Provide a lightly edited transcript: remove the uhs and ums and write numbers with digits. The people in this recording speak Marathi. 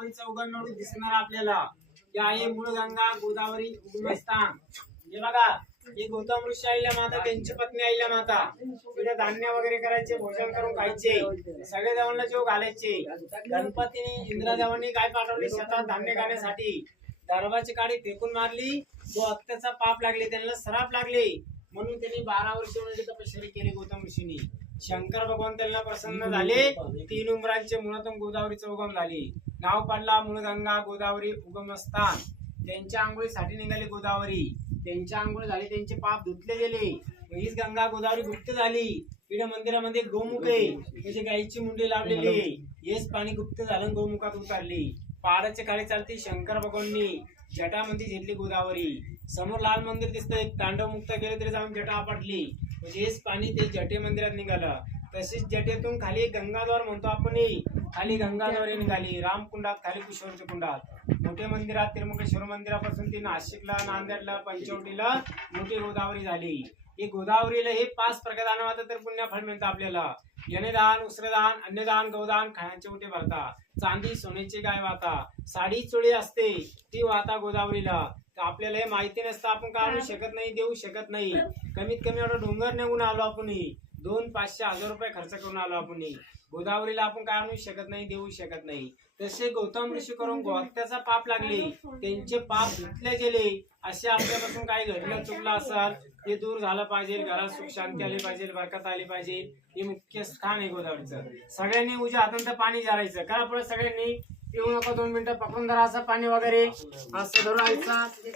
गोदावरीचा उगम नोड दिसणार आपल्याला. या आहे मूळ गंगा गोदावरी उगमस्थान. हे बघा, हे गौतम ऋषी आईला माता, त्यांची पत्नी आईला माता तिथे धान्य वगैरे करायचे, भोजन करून खायचे, सगळे देवांना जेव घालायचे. गणपतीने इंद्रदेवांनी काय पाठवली शेतात धान्य खाण्यासाठी. दरबाची काडी फेकून मारली, जो हत्याचा पाप लागले, त्यांना श्राप लागले, म्हणून त्यांनी 12 वर्ष तपश्चर्या केली गौतम ऋषींनी. शंकर भगवान त्यांना प्रसन्न झाले. 3 उंबरांचे मुळातून गोदावरीचा उगम झाली. नाव पडला मूळ गंगा गोदावरी उगमस्थान. त्यांच्या आंघोळीसाठी निघाली गोदावरी. त्यांच्या आंघोळ झाली, त्यांचे पाप धुतले गेले. हीच गंगा गोदावरी गुप्त झाली. इकडे मंदिरामध्ये गोमुख आहे, म्हणजे गाईची मुंडी लावलेली आहे. हेच पाणी गुप्त झालं, गोमुखात उतरली. पाडाचे काळे चालते शंकर भगवाननी जटामध्ये घेतली गोदावरी. समोर लाल मंदिर दिसतं, एक तांडव मुक्त केले तरी जाऊन जटा आपटली, म्हणजे हेच पाणी ते जटे मंदिरात निघालं. तसेच जटेतून खाली गंगाद्वार म्हणतो आपण, खाली गंगाद्वारे निघाली. रामकुंडात, खाली कुशेवरच्या कुंडात. मोठे मंदिरात त्र्यंबकेश्वर मंदिरापासून ती नाशिकला, नांदेडला, पंचवटीला मोठी गोदावरी झाली. ही गोदावरीला हे 5 प्रकार दान वाहतं तर पुण्यफळ मिळतं आपल्याला. यनेदान, उसरदान, अन्नदान, गौदान, खाण्याचे ओटे भरता. चांदी सोन्याची गाय वाहता. साडी चोळी असते ती वाहता गोदावरीला. आपल्याला हे माहिती नसतं, आपण का आणू शकत नाही, देऊ शकत नाही. कमीत कमी एवढा डोंगर नेऊन आलो आपण, 200, 500, 1000 रुपये खर्च करून आलो आपण. गोदावरीला आपण काय आणू शकत नाही, देऊ शकत नाही. तसे गौतम ऋषी करून गोहत्याचा पाप लागले, त्यांचे पाप धुतले गेले. असे आपल्यापासून काही घडलं चुकलं असाल ते दूर झालं पाहिजे, घरात सुख शांती आली पाहिजे, बरकत आली पाहिजे. हे मुख्य स्थान आहे गोदावरीचं. सगळ्यांनी उद्या हातांत पाणी जारायचं. करा पुढे सगळ्यांनी पिऊ नका, 2 मिनिटं पकडून धरा असं पाणी वगैरे असं धरायचं.